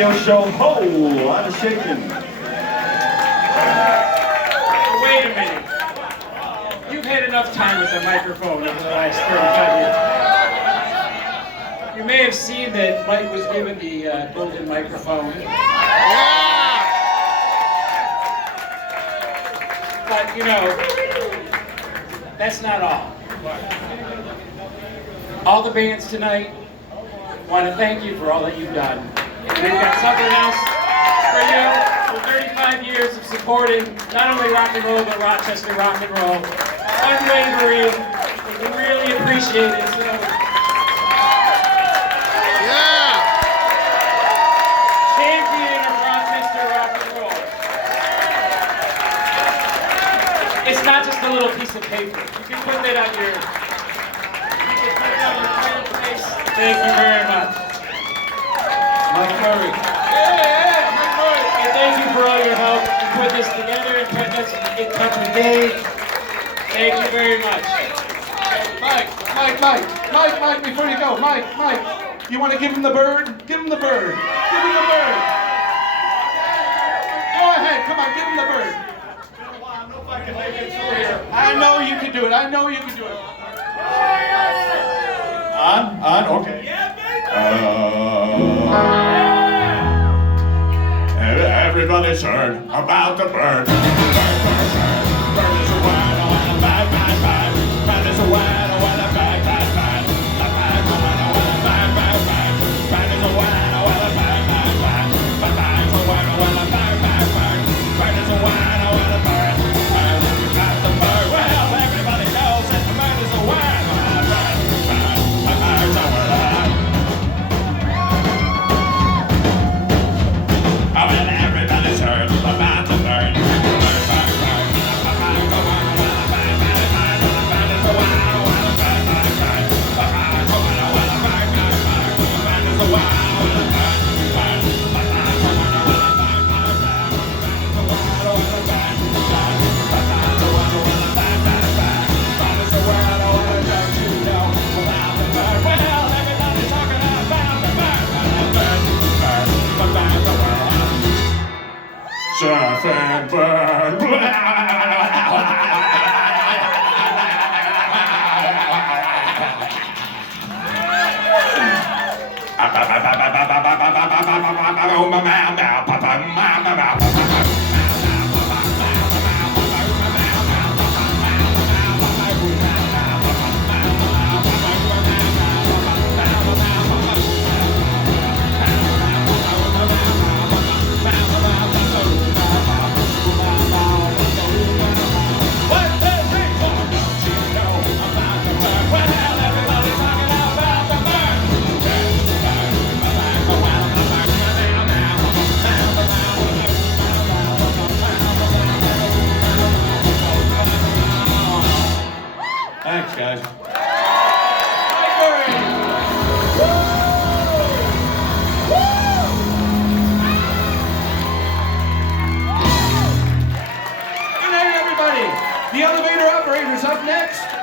radio show, Whole Lotta Shakin'. Wait a minute. You've had enough time with the microphone over the last 35 years. You may have seen that Mike was given the golden microphone. But, you know, that's not all. All the bands tonight want to thank you for all that you've done. We've got something else for you for 35 years of supporting not only rock and roll, but Rochester rock and roll. Unwavering. We really appreciate it. So. Yeah! Champion of Rochester rock and roll. It's not just a little piece of paper. You can put that on your face. Thank you very much. Mike Murray. Mike Murray. And thank you for all your help in putting this together and putting us in touch with Dave. Thank you very much. Mike, before you go, Mike, you want to give him the bird? Give him the bird. Give him the bird. Go ahead, come on, give him the bird. I know you can do it. I know you can do it. On, okay. Everybody's heard about the bird. Bird is a word, oh, and a bad. Bird is a word, oh, and a bad. A bad, oh, and a bad. Bird is a word, oh, and a bad. A bad, oh, and a bad. Bird is a word, oh, and a bird. You got the bird. Well, everybody knows that the bird is a word, oh, and a bird. A bird's a word. Oh, and everybody's heard about the bird. Surfing bird. Thanks, guys. Mike Murray. Good night, everybody. The elevator operator's up next.